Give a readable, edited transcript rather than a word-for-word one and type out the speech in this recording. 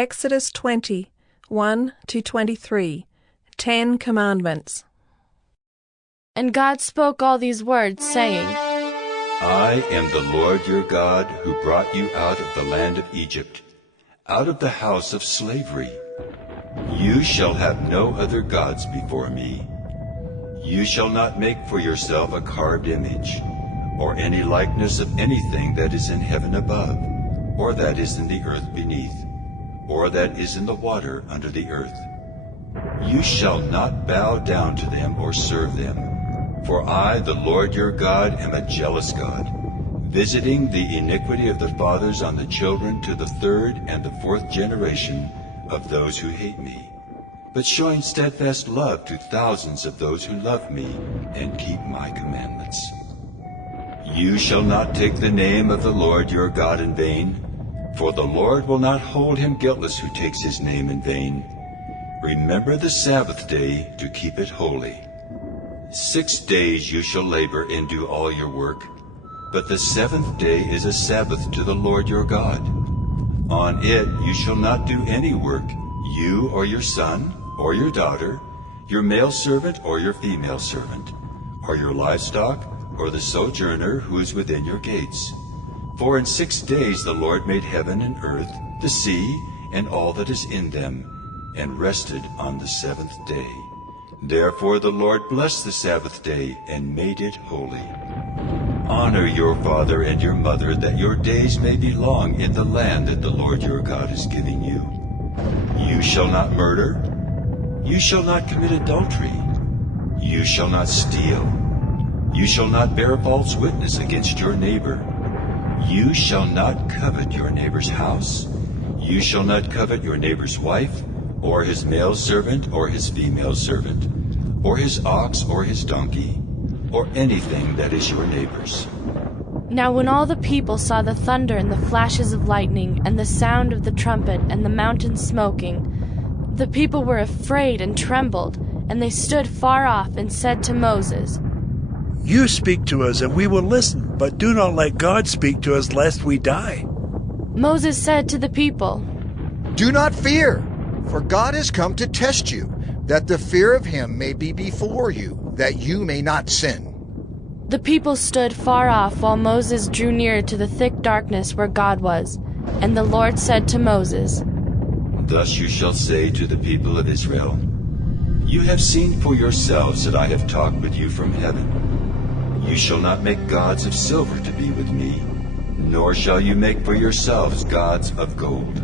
Exodus 20, 1-23, 10 Commandments. And God spoke all these words, saying, I am the Lord your God, who brought you out of the land of Egypt, out of the house of slavery. You shall have no other gods before me. You shall not make for yourself a carved image, or any likeness of anything that is in heaven above, or that is in the earth beneath, or that is in the water under the earth. You shall not bow down to them or serve them, for I, the Lord your God, am a jealous God, visiting the iniquity of the fathers on the children to the third and the fourth generation of those who hate me, but showing steadfast love to thousands of those who love me and keep my commandments. You shall not take the name of the Lord your God in vain, for the Lord will not hold him guiltless who takes his name in vain. Remember the Sabbath day to keep it holy. 6 days you shall labor and do all your work, but the seventh day is a Sabbath to the Lord your God. On it you shall not do any work, you or your son or your daughter, your male servant or your female servant, or your livestock, or the sojourner who is within your gates. For in 6 days the Lord made heaven and earth, the sea, and all that is in them, and rested on the seventh day. Therefore the Lord blessed the Sabbath day and made it holy. Honor your father and your mother, that your days may be long in the land that the Lord your God is giving you. You shall not murder. You shall not commit adultery. You shall not steal. You shall not bear false witness against your neighbor. You shall not covet your neighbor's house. You shall not covet your neighbor's wife, or his male servant, or his female servant, or his ox, or his donkey, or anything that is your neighbor's. Now when all the people saw the thunder and the flashes of lightning, and the sound of the trumpet, and the mountain smoking, the people were afraid and trembled, and they stood far off and said to Moses, You speak to us, and we will listen, but do not let God speak to us, lest we die. Moses said to the people, Do not fear, for God has come to test you, that the fear of him may be before you, that you may not sin. The people stood far off while Moses drew near to the thick darkness where God was. And the Lord said to Moses, Thus you shall say to the people of Israel, You have seen for yourselves that I have talked with you from heaven. You shall not make gods of silver to be with me, nor shall you make for yourselves gods of gold.